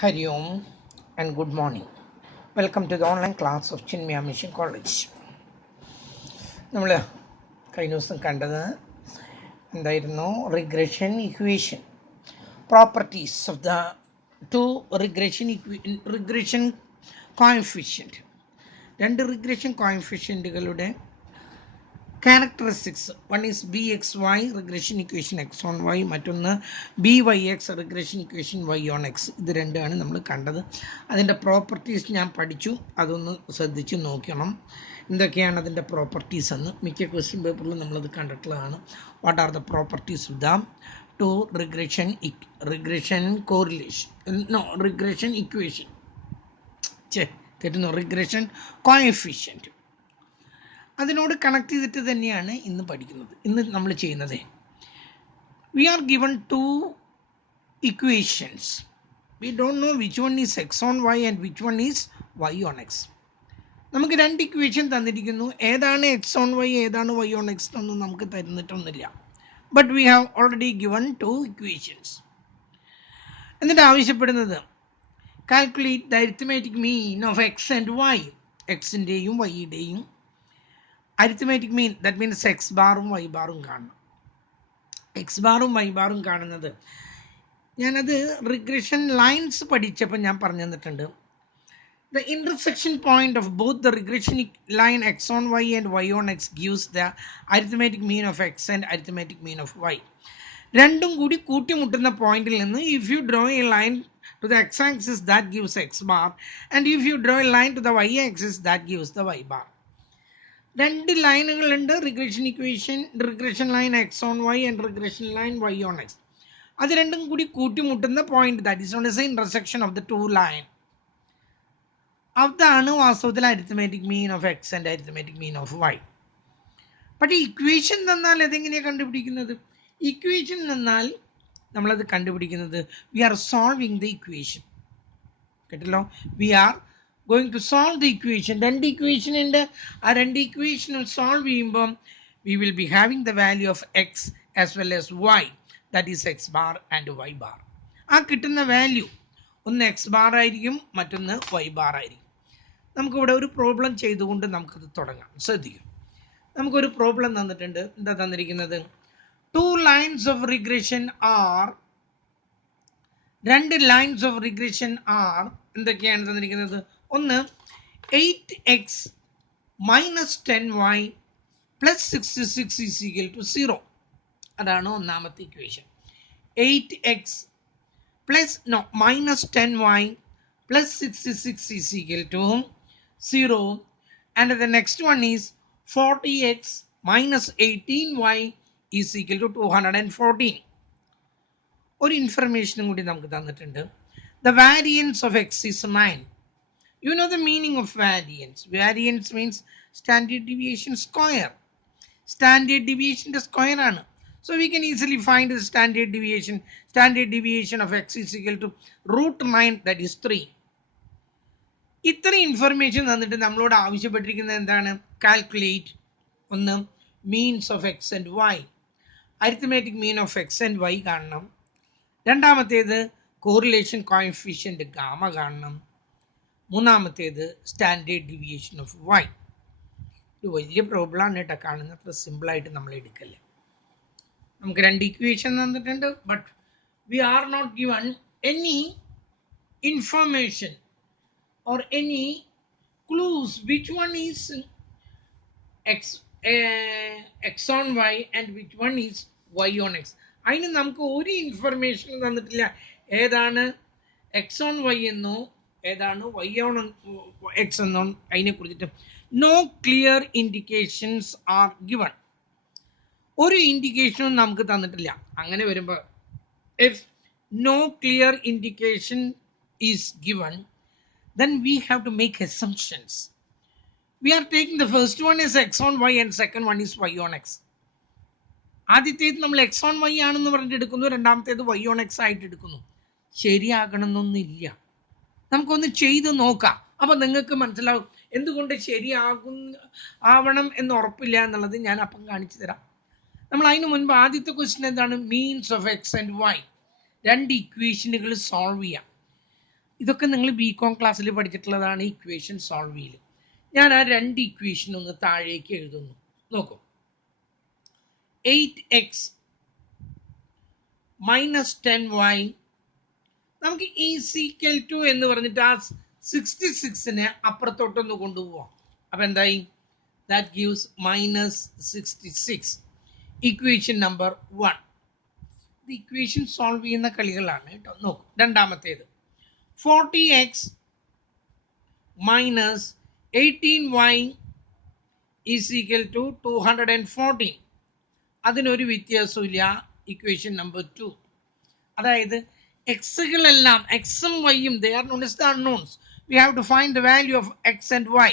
Hari Om and good morning. Welcome to the online class of Chinmaya Mission College. നമ്മൾ കഴിഞ്ഞ ദിവസം കണ്ടത് എന്തായിരുന്നു? Regression equation, properties of the two regression coefficient, രണ്ട് regression കോഎഫിഷ്യൻറ്റുകളുടെ characteristics. One is bxy regression equation x on y, മറ്റൊന്ന് byx regression equation y on x. ഇത് രണ്ടാണ് നമ്മൾ കണ്ടത്. അതിൻ്റെ പ്രോപ്പർട്ടീസ് ഞാൻ പഠിച്ചു, അതൊന്ന് ശ്രദ്ധിച്ച് നോക്കണം. എന്തൊക്കെയാണ് അതിൻ്റെ പ്രോപ്പർട്ടീസ് എന്ന് മിക്ക ക്വസ്റ്റ്യൻ പേപ്പറിലും നമ്മളത് കണ്ടിട്ടുള്ളതാണ്. What are the properties of the two regression correlation, regression equation, തെറ്റുന്നു, റിഗ്രഷൻ കോഎഫിഷ്യൻറ്റ്. അതിനോട് കണക്ട് ചെയ്തിട്ട് തന്നെയാണ് ഇന്ന് പഠിക്കുന്നത്. ഇന്ന് നമ്മൾ ചെയ്യുന്നത്, we are given two equations. We don't know which one is X on Y and which one is Y on X. നമുക്ക് രണ്ട് ഇക്വേഷൻ തന്നിരിക്കുന്നു. ഏതാണ് എക്സ് ഓൺ വൈ, ഏതാണ് വൈ ഓൺ എക്സ് എന്നൊന്നും നമുക്ക് തരുന്നിട്ടൊന്നുമില്ല. But we have already given two equations. എന്നിട്ട് ആവശ്യപ്പെടുന്നത്, calculate the arithmetic mean of X and Y. എക്സിൻ്റെയും വൈയുടെയും arithmetic mean, that means X ബാറും വൈ ബാറും കാണണം. എക്സ് ബാറും വൈ ബാറും കാണുന്നത് ഞാനത് റിഗ്രഷൻ ലൈൻസ് പഠിച്ചപ്പോൾ ഞാൻ പറഞ്ഞു തന്നിട്ടുണ്ട്. The intersection point of both the regression line X on Y and Y on X gives the arithmetic mean of X and arithmetic mean of Y. രണ്ടും കൂടി കൂട്ടിമുട്ടുന്ന പോയിന്റിൽ നിന്ന് if you draw a line to the X axis that gives X bar and if you draw a line to the Y axis that gives the Y bar. രണ്ട് ലൈനുകളുണ്ട് regression equation, regression line X on Y and regression line Y on X. അത് രണ്ടും കൂടി കൂട്ടിമുട്ടുന്ന point, that is known as the intersection of the two line. അതാണ് വാസ്തവത്തിൽ arithmetic mean of X and arithmetic mean of Y. പക്ഷേ equation തന്നാൽ അതെങ്ങനെയാണ് കണ്ടുപിടിക്കുന്നത്? ഇക്വേഷൻ തന്നാൽ നമ്മളത് കണ്ടുപിടിക്കുന്നത്, we are solving the equation. കേട്ടല്ലോ, വി ആർ going to solve the equation. രണ്ട് ഇക്വേഷൻ ഉണ്ട്. ആ രണ്ട് ഇക്വേഷനും സോൾവ് ചെയ്യുമ്പം we will be having the value of x as well as y, that is x bar and y bar. ആ കിട്ടുന്ന വാല്യൂ ഒന്ന് എക്സ് ബാർ ആയിരിക്കും, മറ്റൊന്ന് വൈ ബാർ ആയിരിക്കും. നമുക്കിവിടെ ഒരു പ്രോബ്ലം ചെയ്തുകൊണ്ട് നമുക്കത് തുടങ്ങാം. ശ്രദ്ധിക്കും, നമുക്കൊരു പ്രോബ്ലം തന്നിട്ടുണ്ട്. എന്താ തന്നിരിക്കുന്നത്? Two lines of regression are, രണ്ട് ലൈൻസ് ഓഫ് റിഗ്രഷൻ ആർ എന്തൊക്കെയാണ് തന്നിരിക്കുന്നത്? ഒന്ന് 8x minus 10y plus 66 is equal to 0. അതാണ് ഒന്നാമത്തെ equation. 8x minus 10y plus 66 is equal to 0. And the next one is 40x minus 18y is equal to 214. ഒരു ഇൻഫർമേഷനും കൂടി നമുക്ക് തന്നിട്ടുണ്ട്. The variance of x is 9. You know the meaning of variance. Variance means standard deviation square. Standard deviation the square ആണ്. So we can easily find the standard deviation. Standard deviation of x is equal to root 9, that is 3. ഇത്ര information തന്നിട്ട് നമ്മളോട് ആവശ്യപ്പെട്ടിരിക്കുന്നത് എന്താണ്? Calculate ഒന്ന് means of X and Y, arithmetic mean of X and Y കാണണം. രണ്ടാമത്തേത് correlation coefficient gamma കാണണം. മൂന്നാമത്തേത് സ്റ്റാൻഡേർഡ് ഡീവിയേഷൻ ഓഫ് വൈ. ഒരു വലിയ പ്രോബ്ലമാണ് കേട്ടോ, കാണുന്ന അത്ര സിമ്പിളായിട്ട് നമ്മൾ എടുക്കല്ലേ. നമുക്ക് രണ്ട് ഇക്വേഷൻ തന്നിട്ടുണ്ട്, but we are not given any information or any clues which one is X on Y and which one is Y on X. അതിന് നമുക്ക് ഒരു ഇൻഫർമേഷനും തന്നിട്ടില്ല. ഏതാണ് എക്സ് ഓൺ വൈ എന്നോ ഏതാണ് വൈ ഓൺ എക്സ് എന്നോ അതിനെ കുറിച്ചിട്ട് no clear indications are given. ഒരു ഇൻഡിക്കേഷനും നമുക്ക് തന്നിട്ടില്ല. അങ്ങനെ വരുമ്പോൾ if no clear indication is given, then we have to make assumptions. We are taking the first one is x on y and second one is y on x. ആദ്യത്തേത് നമ്മൾ X on Y ആണെന്ന് പറഞ്ഞിട്ട് എടുക്കുന്നു, രണ്ടാമത്തേത് Y on X ആയിട്ട് എടുക്കുന്നു. ശരിയാകണമെന്നൊന്നുമില്ല, നമുക്കൊന്ന് ചെയ്ത് നോക്കാം. അപ്പം നിങ്ങൾക്ക് മനസ്സിലാവും എന്തുകൊണ്ട് ആവണം എന്ന് ഉറപ്പില്ല എന്നുള്ളത് ഞാൻ അപ്പം കാണിച്ചു തരാം. നമ്മൾ അതിന് മുൻപ് ആദ്യത്തെ ക്വസ്റ്റ്യൻ എന്താണ്? Means of X and Y. രണ്ട് ഇക്വേഷനുകൾ സോൾവ് ചെയ്യാം. ഇതൊക്കെ നിങ്ങൾ ബികോം ക്ലാസ്സിൽ പഠിച്ചിട്ടുള്ളതാണ് ഇക്വേഷൻ സോൾവ് ചെയ്യൽ. ഞാൻ ആ രണ്ട് ഇക്വേഷൻ ഒന്ന് താഴേക്ക് എഴുതുന്നു. നോക്കൂ, 8x മൈനസ് 10y നമുക്ക് ഈസിക്കൽ ടു എന്ന് പറഞ്ഞിട്ട് ആ 66നെ അപ്പുറത്തോട്ടൊന്ന് കൊണ്ടുപോവാം. അപ്പം എന്തായി? That gives minus 66. Equation number 1. ഇത് ഇക്വേഷൻ സോൾവ് ചെയ്യുന്ന കളികളാണ് കേട്ടോ. നോക്കൂ, രണ്ടാമത്തേത് 40x minus 18y is equal to 214. അതിനൊരു വ്യത്യാസമില്ല. Equation number 2. അതായത് എക്സുകളെല്ലാം എക്സും വൈയും they are known as the unknowns. We have to find the value of X and Y.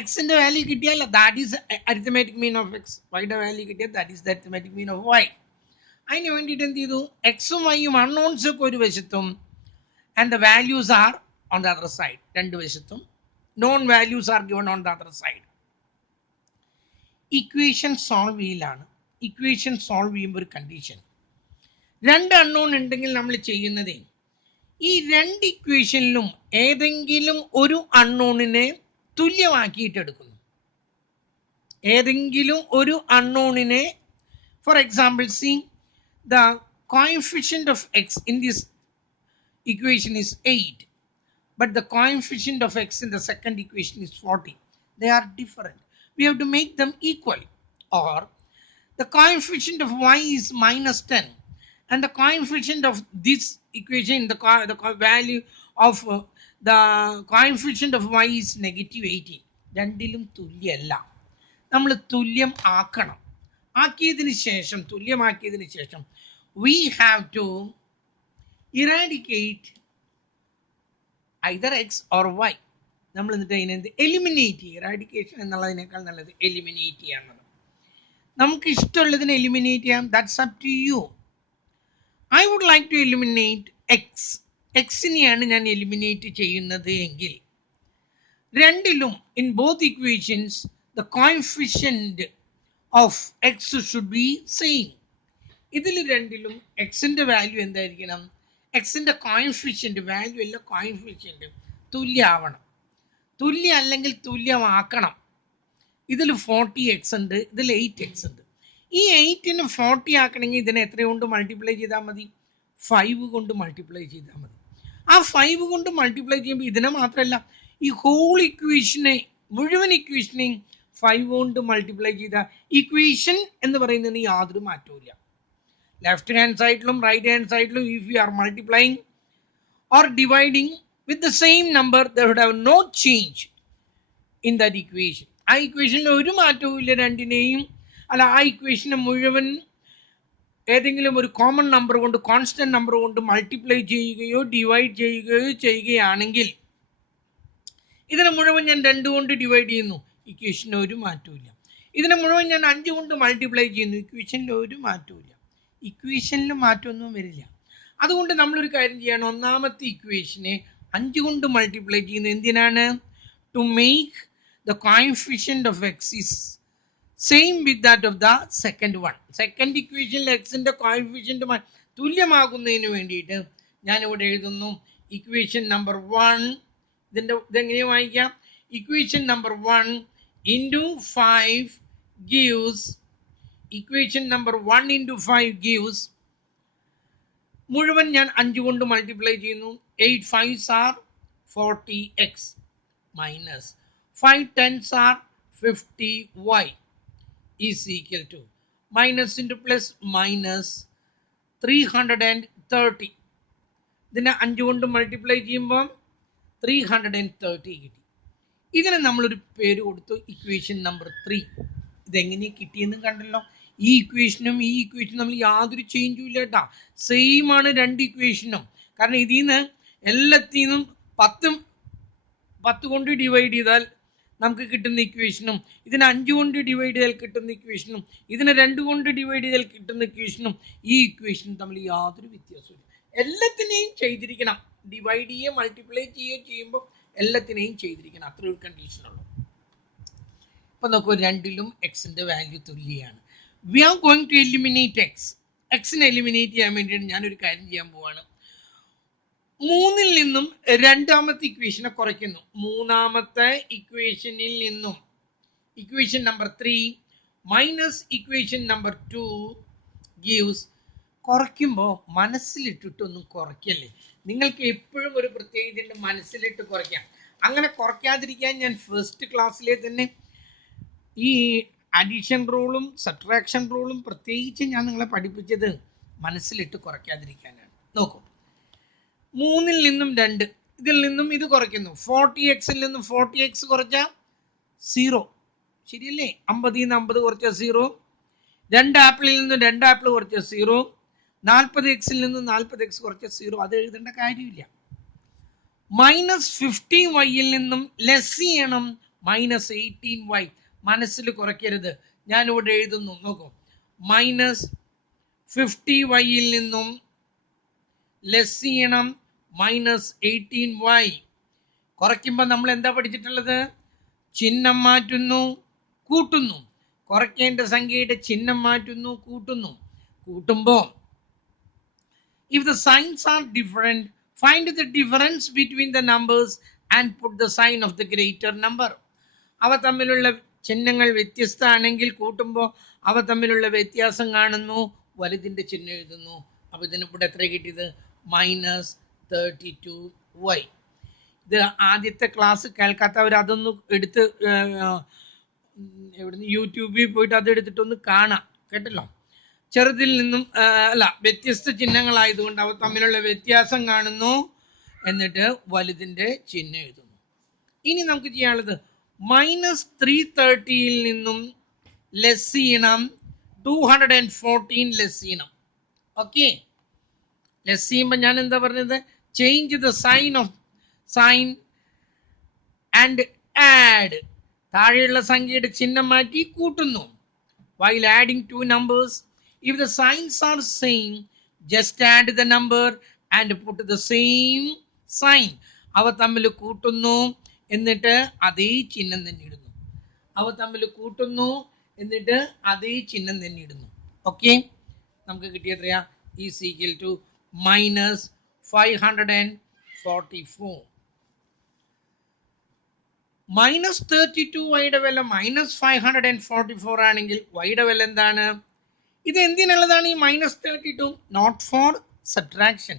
എക്സിന്റെ വാല്യൂ കിട്ടിയാൽ that is arithmetic mean of X. വൈയുടെ value കിട്ടിയാൽ that is the arithmetic mean of Y. അതിന് വേണ്ടിയിട്ട് എന്ത് ചെയ്തു? എക്സും വൈയും unknowns ഒക്കെ ഒരു വശത്തും and the values R on the other side. രണ്ട് വശത്തും non values are given on the other side. Equation solve ചെയ്യലാണ്. ഇക്വേഷൻ സോൾവ് ചെയ്യുമ്പോൾ ഒരു കണ്ടീഷൻ, രണ്ട് അൺനോൺ ഉണ്ടെങ്കിൽ നമ്മൾ ചെയ്യുന്നത് ഈ രണ്ട് ഇക്വേഷനിലും ഏതെങ്കിലും ഒരു അൺനോണിനെ തുല്യമാക്കിയിട്ട് എടുക്കുന്നു. ഏതെങ്കിലും ഒരു അൺനോണിനെ, for example C the coefficient of x in this equation is 8, but the coefficient of x in the second equation is 40. They are different. We have to make them equal. Or the coefficient of y is minus 10 and the coefficient of this equation, the value of the coefficient of y is negative 18. രണ്ടിലും തുല്യമല്ല. നമ്മൾ തുല്യം ആക്കണം. ആക്കിയതിന് ശേഷം, തുല്യമാക്കിയതിന് ശേഷം we have to eradicate either x or y. നമ്മൾ എന്നിട്ട് അതിനെ എലിമിനേറ്റ് ചെയ്യുക. ഇറാഡിക്കേഷൻ എന്നുള്ളതിനേക്കാൾ നല്ലത് എലിമിനേറ്റ് ചെയ്യാന്നുള്ളത്. നമുക്ക് ഇഷ്ടമുള്ളതിനെ എലിമിനേറ്റ് ചെയ്യാം. That's up to you. I would like to eliminate X. എക്സിനെയാണ് ഞാൻ എലിമിനേറ്റ് ചെയ്യുന്നത് എങ്കിൽ രണ്ടിലും in both equations the coefficient of X should be same. ഇതിൽ രണ്ടിലും എക്സിന്റെ വാല്യൂ എന്തായിരിക്കണം? എക്സിന്റെ കോഎഫിഷ്യന്റ് വാല്യൂ അല്ല, കോഎഫിഷ്യന്റ് തുല്യമാവണം. തുല്യം അല്ലെങ്കിൽ തുല്യമാക്കണം. ഇതിൽ 40x ഉണ്ട്, ഇതിൽ 8x ഉണ്ട്. ഈ 8ന് 40 ആക്കണമെങ്കിൽ ഇതിനെ എത്ര കൊണ്ട് മൾട്ടിപ്ലൈ ചെയ്താൽ മതി? 5 കൊണ്ട് മൾട്ടിപ്ലൈ ചെയ്താൽ മതി. ആ 5 കൊണ്ട് മൾട്ടിപ്ലൈ ചെയ്യുമ്പോൾ ഇതിനെ മാത്രമല്ല, ഈ ഹോൾ ഇക്വേഷനെ, മുഴുവൻ ഇക്വേഷനെയും 5 കൊണ്ട് മൾട്ടിപ്ലൈ ചെയ്ത ഇക്വേഷൻ എന്ന് പറയുന്നതിന് യാതൊരു മാറ്റവും ഇല്ല. ലെഫ്റ്റ് ഹാൻഡ് സൈഡിലും റൈറ്റ് ഹാൻഡ് സൈഡിലും if you are multiplying or dividing with the same number there would have no change in that equation. ആ ഇക്വേഷനിൽ ഒരു മാറ്റവും ഇല്ല. രണ്ടിനെയും അല്ല, ആ ഇക്വേഷനെ മുഴുവൻ ഏതെങ്കിലും ഒരു കോമൺ നമ്പർ കൊണ്ട്, കോൺസ്റ്റന്റ് നമ്പർ കൊണ്ട് മൾട്ടിപ്ലൈ ചെയ്യുകയോ ഡിവൈഡ് ചെയ്യുകയോ ചെയ്യുകയാണെങ്കിൽ ഇതിനെ മുഴുവൻ ഞാൻ 2 കൊണ്ട് ഡിവൈഡ് ചെയ്യുന്നു, ഇക്വേഷന് ഒരു മാറ്റവും ഇല്ല. ഇതിനെ മുഴുവൻ ഞാൻ 5 കൊണ്ട് മൾട്ടിപ്ലൈ ചെയ്യുന്നു, ഇക്വേഷനിൽ ഒരു മാറ്റവും ഇല്ല. ഇക്വേഷനിൽ മാറ്റമൊന്നും വരില്ല. അതുകൊണ്ട് നമ്മളൊരു കാര്യം ചെയ്യണം. ഒന്നാമത്തെ ഇക്വേഷനെ 5 കൊണ്ട് മൾട്ടിപ്ലൈ ചെയ്യുന്നത് എന്തിനാണ്? To make the coefficient of X is same with that of the second one. Second ഇക്വേഷനിൽ എക്സിന്റെ കോഎഫിഷ്യന്റ് തുല്യമാകുന്നതിന് വേണ്ടിയിട്ട് ഞാനിവിടെ എഴുതുന്നു ഇക്വേഷൻ നമ്പർ 1. ഇതെങ്ങനെ വായിക്കാം? Equation number 1 into 5 gives, equation number 1 into 5 gives, മുഴുവൻ ഞാൻ 5 കൊണ്ട് മൾട്ടിപ്ലൈ ചെയ്യുന്നു. 8 5s are 40x minus 5 10s are 50y is equal to minus into plus minus 330. ഇതിനെ 5 കൊണ്ട് മൾട്ടിപ്ലൈ ചെയ്യുമ്പോൾ 330 കിട്ടി. ഇതിനെ നമ്മളൊരു പേര് കൊടുത്തു ഇക്വേഷൻ നമ്പർ 3. ഇതെങ്ങനെ കിട്ടിയെന്ന് കണ്ടല്ലോ. ഈ ഇക്വേഷനും ഈ ഇക്വേഷനും നമ്മൾ യാതൊരു ചേഞ്ചും ഇല്ല കേട്ടാ, സെയിം ആണ് രണ്ട് ഇക്വേഷനും. കാരണം ഇതിൽ നിന്ന് എല്ലാത്തിനും 10 കൊണ്ട് ഡിവൈഡ് ചെയ്താൽ നമുക്ക് കിട്ടുന്ന ഇക്വേഷനും, ഇതിനെ 5 കൊണ്ട് ഡിവൈഡ് ചെയ്താൽ കിട്ടുന്ന ഇക്വേഷനും, ഇതിനെ 2 കൊണ്ട് ഡിവൈഡ് ചെയ്താൽ കിട്ടുന്ന ഇക്വേഷനും ഈ ഇക്വേഷനും തമ്മിൽ യാതൊരു വ്യത്യാസമില്ല. എല്ലാത്തിനെയും ചെയ്തിരിക്കണം. ഡിവൈഡ് ചെയ്യുകയോ മൾട്ടിപ്ലൈ ചെയ്യുകയോ ചെയ്യുമ്പോൾ എല്ലാത്തിനെയും ചെയ്തിരിക്കണം. അത്ര ഒരു കണ്ടീഷനുള്ളൂ. ഇപ്പം നോക്കൂ, രണ്ടിലും എക്സിന്റെ വാല്യൂ തുല്യമാണ്. We are going to eliminate X. എക്സിനെ എലിമിനേറ്റ് ചെയ്യാൻ വേണ്ടിയിട്ട് ഞാനൊരു കാര്യം ചെയ്യാൻ പോവാണ്. മൂന്നിൽ നിന്നും രണ്ടാമത്തെ ഇക്വേഷനെ കുറയ്ക്കുന്നു. മൂന്നാമത്തെ ഇക്വേഷനിൽ നിന്നും equation number 3 minus equation number 2 gives. കുറയ്ക്കുമ്പോൾ മനസ്സിലിട്ടിട്ടൊന്നും കുറയ്ക്കല്ലേ. നിങ്ങൾക്ക് എപ്പോഴും ഒരു പ്രത്യേകത മനസ്സിലിട്ട് കുറയ്ക്കാം. അങ്ങനെ കുറയ്ക്കാതിരിക്കാൻ ഞാൻ ഫസ്റ്റ് ക്ലാസ്സിലെ തന്നെ ഈ അഡീഷൻ റൂളും സബ്ട്രാക്ഷൻ റൂളും പ്രത്യേകിച്ച് ഞാൻ നിങ്ങളെ പഠിപ്പിച്ചത് മനസ്സിലിട്ട് കുറയ്ക്കാതിരിക്കാനാണ്. നോക്കൂ, 3ൽ നിന്നും 2, ഇതിൽ നിന്നും ഇത് കുറയ്ക്കുന്നു. 40x-ൽ നിന്നും 40x കുറച്ചാൽ 0, ശരിയല്ലേ? 50-ൽ നിന്ന് 50 കുറച്ചാൽ 0. 2 ആപ്പിളിൽ നിന്നും 2 ആപ്പിൾ കുറച്ചാൽ 0. 40x-ൽ നിന്നും 40x കുറച്ചാൽ 0. അത് എഴുതേണ്ട കാര്യമില്ല. -50y-ൽ നിന്നും ലെസ് ചെയ്യണം -18y. മനസ്സിൽ കുറയ്ക്കരുത്. ഞാനിവിടെ എഴുതുന്നു, നോക്കൂ. -50y-ൽ നിന്നും ലെസ് ചെയ്യണം -18y. കുറയ്ക്കുമ്പോൾ നമ്മൾ എന്താ പഠിച്ചിട്ടുള്ളത്? ചിഹ്നം മാറ്റുന്നു, കൂട്ടുന്നു. കുറയ്ക്കേണ്ട സംഖ്യയുടെ ചിഹ്നം മാറ്റുന്നു, കൂട്ടുന്നു. കൂട്ടുമ്പോൾ if the signs are different, find the difference between the numbers and put the sign of the greater number. അവ തമ്മിലുള്ള ചിഹ്നങ്ങൾ വ്യത്യസ്തമാണെങ്കിൽ കൂട്ടുമ്പോൾ അവ തമ്മിലുള്ള വ്യത്യാസം കാണുന്നു, വലുതിൻ്റെ ചിഹ്നം എഴുതുന്നു. അപ്പോൾ ഇതിന് ഇവിടെ എത്ര കിട്ടിയത്? -32y. ഇത് ആദ്യത്തെ ക്ലാസ് കേൾക്കാത്തവർ അതൊന്ന് എടുത്ത് എവിടുന്ന് യൂട്യൂബിൽ പോയിട്ട് അത് എടുത്തിട്ടൊന്ന് കാണാം, കേട്ടല്ലോ. ചെറുതിൽ നിന്നും വ്യത്യസ്ത ചിഹ്നങ്ങളായതുകൊണ്ട് അവ തമ്മിലുള്ള വ്യത്യാസം കാണുന്നു, എന്നിട്ട് വലുതിൻ്റെ ചിഹ്നം എഴുതുന്നു. ഇനി നമുക്ക് ചെയ്യാനുള്ളത് -330-ൽ നിന്നും ലെസ് ചെയ്യണം 214 ലെസ് ചെയ്യണം. ഓക്കെ, ലെസ് ചെയ്യുമ്പോൾ ഞാൻ എന്താ പറഞ്ഞത്? Change the sign and add. താഴെയുള്ള സംഖ്യയുടെ ചിഹ്നം മാറ്റി കൂട്ടുന്നു. while adding two numbers, if the signs are same, just add the number and put the same sign. അവ തമ്മിൽ കൂട്ടുന്നു, എന്നിട്ട് അതേ ചിഹ്നം തന്നെ ഇടുന്നു. അവ തമ്മിൽ കൂട്ടുന്നു, എന്നിട്ട് അതേ ചിഹ്നം തന്നെ ഇടുന്നു. ഓക്കെ, നമുക്ക് കിട്ടിയത്രയാ? Is equal to -544. -32y-യുടെ വില -544 ആണെങ്കിൽ y-യുടെ വില എന്താണ്? ഇത് എന്തിനുള്ളതാണ് ഈ -32? Not for subtraction.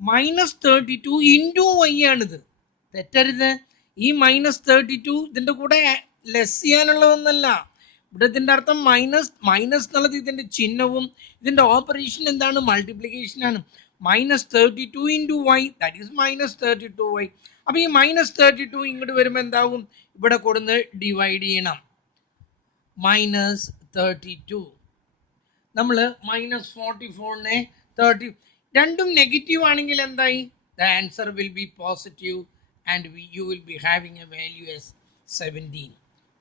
-32 into y ആണിത്. തെറ്റരുത്. ഈ -32 ഇതിൻ്റെ കൂടെ ലെസ് ചെയ്യാനുള്ളതൊന്നല്ല. ഇവിടെ ഇതിൻ്റെ അർത്ഥം മൈനസ് എന്നുള്ളത് ഇതിൻ്റെ ചിഹ്നവും ഇതിൻ്റെ ഓപ്പറേഷൻ എന്താണ്? മൾട്ടിപ്ലിക്കേഷൻ ആണ്. -32 into y, that is -32y. അപ്പോൾ ഈ -32 ഇങ്ങോട്ട് വരുമ്പോൾ എന്താവും? ഇവിടെ കൊടുന്ന് ഡിവൈഡ് ചെയ്യണം. -32 നമ്മൾ -44-നെ 30, രണ്ടും നെഗറ്റീവ് ആണെങ്കിൽ എന്തായി? The answer will be positive and you will be having a value as 17.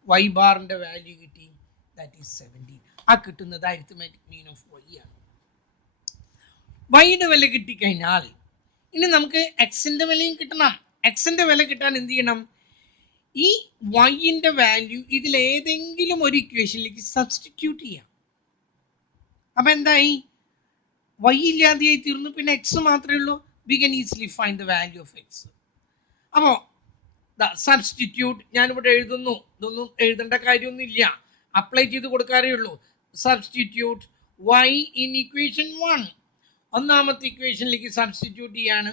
y ബാറിൻ്റെ വാല്യൂ കിട്ടി, ദാറ്റ് ഈസ് 17. ആ കിട്ടുന്നത് അരിത്മെറ്റിക് മീൻ ഓഫ് y ആണ്. y-യുടെ വില കിട്ടിക്കഴിഞ്ഞാൽ ഇനി നമുക്ക് എക്സിൻ്റെ വിലയും കിട്ടണം. എക്സിൻ്റെ വില കിട്ടാൻ എന്ത് ചെയ്യണം? ഈ y-ൻ്റെ വാല്യൂ ഇതിലേതെങ്കിലും ഒരു ഇക്വേഷനിലേക്ക് സബ്സ്റ്റിറ്റ്യൂട്ട് ചെയ്യാം. അപ്പം എന്തായി? y ഇല്ലാതെയായി തീർന്നു, പിന്നെ എക്സ് മാത്രമേ ഉള്ളൂ. We can easily find the value of X. അപ്പോൾ സബ്സ്റ്റിറ്റ്യൂട്ട് ഞാനിവിടെ എഴുതുന്നു. ഇതൊന്നും എഴുതേണ്ട കാര്യമൊന്നുമില്ല, അപ്ലൈ ചെയ്ത് കൊടുക്കാറേ ഉള്ളൂ. Substitute y in equation 1. ഒന്നാമത്തെ ഇക്വേഷനിലേക്ക് സബ്സ്റ്റിറ്റ്യൂട്ട് ചെയ്യാണ്.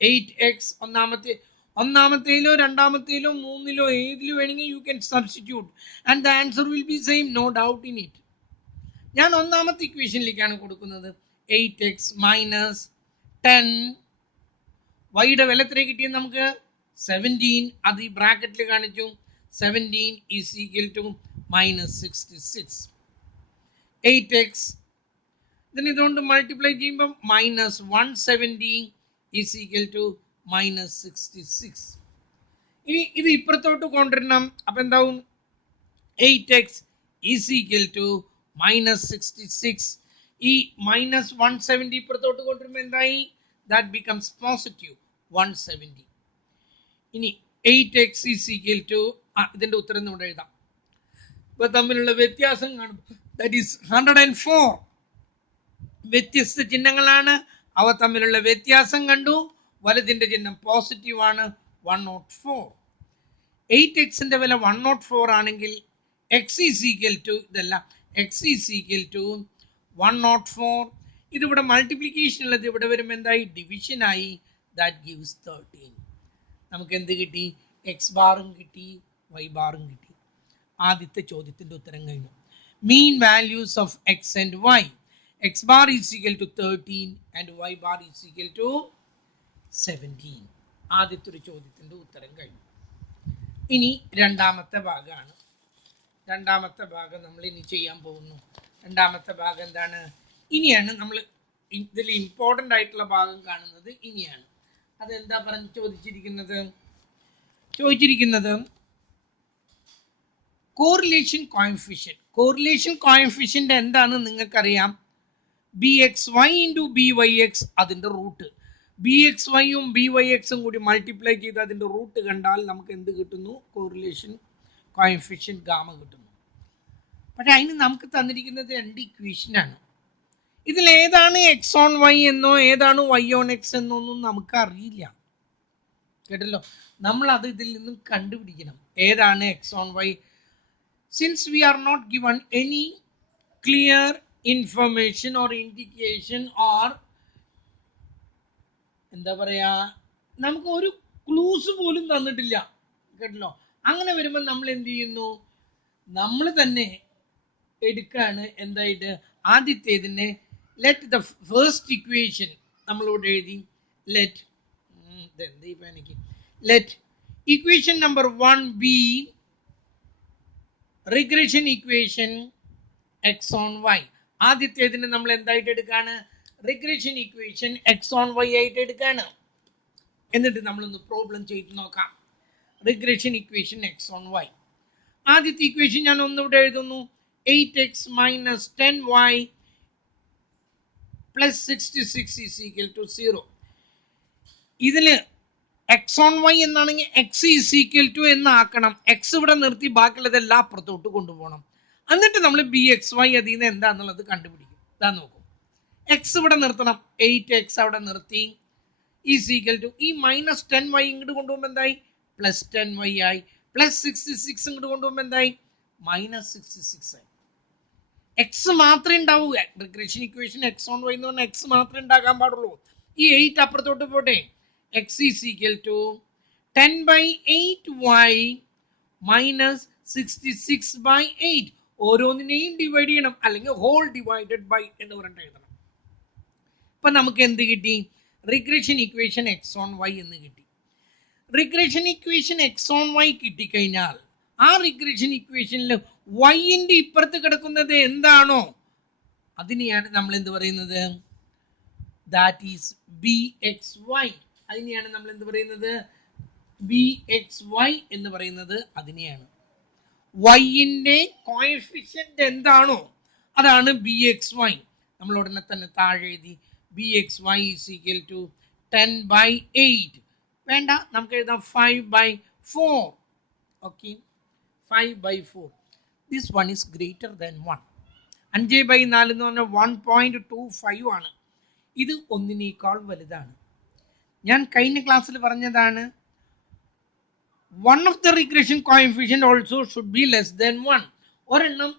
8x ഒന്നാമത്തേലോ രണ്ടാമത്തേലോ മൂന്നിലോ ഏതിലോ വേണമെങ്കിൽ you can substitute and the answer will be same, no doubt in it. ഞാൻ ഒന്നാമത്തെ ഇക്വേഷനിലേക്കാണ് കൊടുക്കുന്നത്. 8x minus 10. വൈയുടെ വില എത്ര കിട്ടിയത് നമുക്ക്? 17. അത് ഈ ബ്രാക്കറ്റിൽ കാണിച്ചു. 17 ഈസ് ഈക്വൽ ടു -66. 8x ഇതിന് ഇതുകൊണ്ട് മൾട്ടിപ്ലൈ ചെയ്യുമ്പം -170 ഈസ് ഈക്വൽ ടു -66. ഇനി ഇത് ഇപ്പുറത്തോട്ട് കൊണ്ടുവരണം. അപ്പം എന്താവും? 8x is equal to -66. ഈ -170 ഇപ്പുറത്തോട്ട് കൊണ്ടുവരുമ്പോൾ എന്തായി? That becomes positive 170. ഇനി 8x ഈസ് ഈക്വൽ ടു ഇതിൻ്റെ ഉത്തരം ഇവിടെ എഴുതാം. ഇപ്പൊ തമ്മിലുള്ള വ്യത്യാസം കാണും, ദാറ്റ് ഈസ് 104. വ്യത്യസ്ത ചിഹ്നങ്ങളാണ്, അവ തമ്മിലുള്ള വ്യത്യാസം കണ്ടു, വലുതിൻ്റെ ചിഹ്നം പോസിറ്റീവ് ആണ് 104. 8xന്റെ വില 104 ആണെങ്കിൽ എക്സ് ഈസ് ഈക്വൽ ടു ഇതല്ല, എക്സ് ഈസ് ഈക്വൽ ടു 104. ഇതിവിടെ മൾട്ടിപ്ലിക്കേഷൻ ഉള്ളത് ഇവിടെ വരുമ്പോൾ എന്തായി, ഡിവിഷനായി. That gives 13. നമുക്ക് എന്ത് കിട്ടി, എക്സ് ബാറും കിട്ടി, വൈ ബാറും കിട്ടി. ആദ്യത്തെ ചോദ്യത്തിൻ്റെ ഉത്തരം കഴിഞ്ഞു. Mean values of X and Y. X bar is equal to 13 and Y bar is equal to 17. ആദ്യത്തെ ഒരു ചോദ്യത്തിൻ്റെ ഉത്തരം കഴിഞ്ഞു. ഇനി രണ്ടാമത്തെ ഭാഗമാണ്. രണ്ടാമത്തെ ഭാഗം നമ്മൾ ഇനി ചെയ്യാൻ പോകുന്നു. രണ്ടാമത്തെ ഭാഗം എന്താണ്, ഇനിയാണ് നമ്മൾ ഇതിൽ ഇമ്പോർട്ടൻ്റ് ആയിട്ടുള്ള ഭാഗം കാണുന്നത്. ഇനിയാണ് അതെന്താ പറഞ്ഞ് ചോദിച്ചിരിക്കുന്നത് കോറിലേഷൻ കോഎഫിഷ്യന്റ്. കോറിലേഷൻ കോഎഫിഷ്യന്റ് എന്താണെന്ന് നിങ്ങൾക്കറിയാം. B X Y into B Y X, അതിൻ്റെ റൂട്ട്. ബി എക്സ് വൈയും ബി വൈ എക്സും കൂടി മൾട്ടിപ്ലൈ ചെയ്ത് അതിൻ്റെ റൂട്ട് കണ്ടാൽ നമുക്ക് എന്ത് കിട്ടുന്നു, കോറിലേഷൻ കോഎഫിഷ്യന്റ് ഗാമ കിട്ടുന്നു. പക്ഷെ അതിന് നമുക്ക് തന്നിരിക്കുന്നത് രണ്ട് ഇക്വേഷനാണ്. ഇതിൽ ഏതാണ് എക്സ് ഓൺ വൈ എന്നോ ഏതാണ് വൈ ഓൺ എക്സ് എന്നോ ഒന്നും നമുക്ക് അറിയില്ല. കേട്ടല്ലോ, നമ്മൾ അത് ഇതിൽ നിന്നും കണ്ടുപിടിക്കണം. ഏതാണ് X on y? Since we are not given any clear information or indication or എന്താ പറയാ, നമുക്ക് ഒരു ക്ലൂസ് പോലും തന്നിട്ടില്ല. കേട്ടല്ലോ, അങ്ങനെ വരുമ്പോൾ നമ്മൾ എന്ത് ചെയ്യുന്നു, നമ്മൾ തന്നെ എടുക്കാണ്. എന്തായിട്ട് ആദ്യത്തേതിനെ ലെറ്റ് ദ ഫസ്റ്റ് ഇക്വേഷൻ നമ്മളോട് എഴുതി. Let equation number 1 be regression equation X on Y. ആദ്യത്തേതിന് നമ്മൾ എന്തായിട്ട് എടുക്കാണ്, regression equation X on Y ആയിട്ട് എടുക്കാണ്. എന്നിട്ട് നമ്മളൊന്ന് പ്രോബ്ലം ചെയ്ത് നോക്കാം. Regression equation X on Y. ആദ്യത്തെ ഇക്വേഷൻ ഞാൻ ഒന്നിവിടെ എഴുതുന്നു. 8x minus 10y plus 66 is equal to 0. ഇതിൽ എക്സ് ഓൺ വൈ എന്നാണെങ്കിൽ എക്സ് ഈസ് ഈക്വൽ ടു എന്ന് ആക്കണം. എക്സ് ഇവിടെ നിർത്തി ബാക്കിയുള്ളതെല്ലാം അപ്പുറത്തോട്ട് കൊണ്ടുപോകണം. എന്നിട്ട് നമ്മൾ ബി എക്സ് വൈ അതിൽ നിന്ന് എന്താണെന്നുള്ളത് കണ്ടുപിടിക്കും. ഇതാ നോക്കും, എക്സ് ഇവിടെ നിർത്തണം. 8x അവിടെ നിർത്തി ഈസ് ഈക്വൽ ടു ഈ മൈനസ് 10y ഇങ്ങോട്ട് കൊണ്ടുപോകുമ്പോൾ എന്തായി, പ്ലസ് 10y ആയി. പ്ലസ് 66 ഇങ്ങോട്ട് കൊണ്ടുപോകുമ്പോൾ എന്തായി, മൈനസ് 66 ആയി. എക്സ് മാത്രമേ ഉണ്ടാവൂ. Regression equation X on Y എന്ന് പറഞ്ഞാൽ എക്സ് മാത്രമേ ഉണ്ടാക്കാൻ പാടുള്ളൂ. ഈ 8 അപ്പുറത്തോട്ട് പോട്ടെ. X is equal to 10/8y minus 66/8. ഓരോന്നിനെയും ഡിവൈഡ് ചെയ്യണം, അല്ലെങ്കിൽ ഹോൾ ഡിവൈഡഡ് ബൈ എന്ന് പറഞ്ഞിട്ട് എഴുതണം. ഇപ്പൊ നമുക്ക് എന്ത് കിട്ടി, regression equation X on Y എന്ന് കിട്ടി. Regression equation X on y കിട്ടിക്കഴിഞ്ഞാൽ ആ റിഗ്രഷൻ ഇക്വേഷനിൽ വൈൻ്റെ ഇപ്പുറത്ത് കിടക്കുന്നത് എന്താണോ അതിനെയാണ് നമ്മൾ എന്ത് പറയുന്നത്, that is b X y. അതിനെയാണ് നമ്മൾ എന്ത് പറയുന്നത്, ബി എക്സ് വൈ എന്ന് പറയുന്നത്. അതിനെയാണ് വൈൻ്റെ കോഎഫിഷ്യന്റ് എന്താണോ അതാണ് ബി എക്സ് വൈ. നമ്മൾ ഉടനെ തന്നെ താഴെ എഴുതി b X y is equal to 10/8. വേണ്ട, നമുക്ക് എഴുതാം 5/4. Okay, 5/4. This one is greater than 1. 5/4 എന്ന് പറഞ്ഞാൽ 1.25 ആണ്. ഇത് ഒന്നിനേക്കാൾ വലുതാണ്. ഞാൻ കഴിഞ്ഞ ക്ലാസ്സിൽ പറഞ്ഞതാണ്, one of the regression coefficient also should be less than 1. ഒരെണ്ണം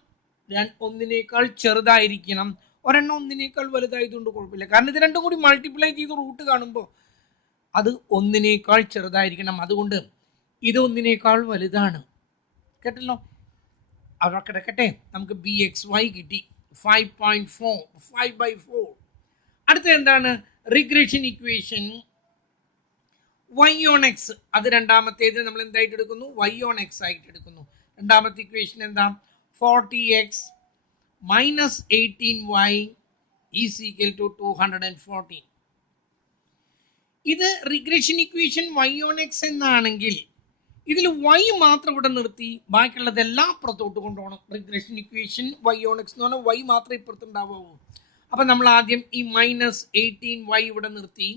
ഒന്നിനേക്കാൾ ചെറുതായിരിക്കണം, ഒരെണ്ണം ഒന്നിനേക്കാൾ വലുതായതുകൊണ്ട് കുഴപ്പമില്ല. കാരണം ഇത് രണ്ടും കൂടി മൾട്ടിപ്ലൈ ചെയ്ത് റൂട്ട് കാണുമ്പോൾ അത് ഒന്നിനേക്കാൾ ചെറുതായിരിക്കണം. അതുകൊണ്ട് ഇത് ഒന്നിനേക്കാൾ വലുതാണ്. കേട്ടല്ലോ, അവിടെ കിടക്കട്ടെ. നമുക്ക് ബി എക്സ് വൈ കിട്ടി 5/4. അടുത്ത എന്താണ്, regression equation y on X. അത് രണ്ടാമത്തേത് നമ്മൾ എന്തായിട്ട് എടുക്കുന്നു, വൈ ഓൺ എക്സ് ആയിട്ട് എടുക്കുന്നു. രണ്ടാമത്തെ ഇക്വേഷൻ എന്താ, 40x minus 18y is equal to 214. ഇത് regression equation y on x എന്നാണെങ്കിൽ ഇതിൽ വൈ മാത്രം ഇവിടെ നിർത്തി ബാക്കിയുള്ളതെല്ലാം അപ്പുറത്തോട്ട് കൊണ്ടുപോകണം. Regression equation y on x എന്ന് പറഞ്ഞാൽ വൈ മാത്രമേ ഇപ്പുറത്ത് ഉണ്ടാവുള്ളൂ. അപ്പം നമ്മൾ ആദ്യം ഈ മൈനസ് 18y ഇവിടെ നിർത്തി.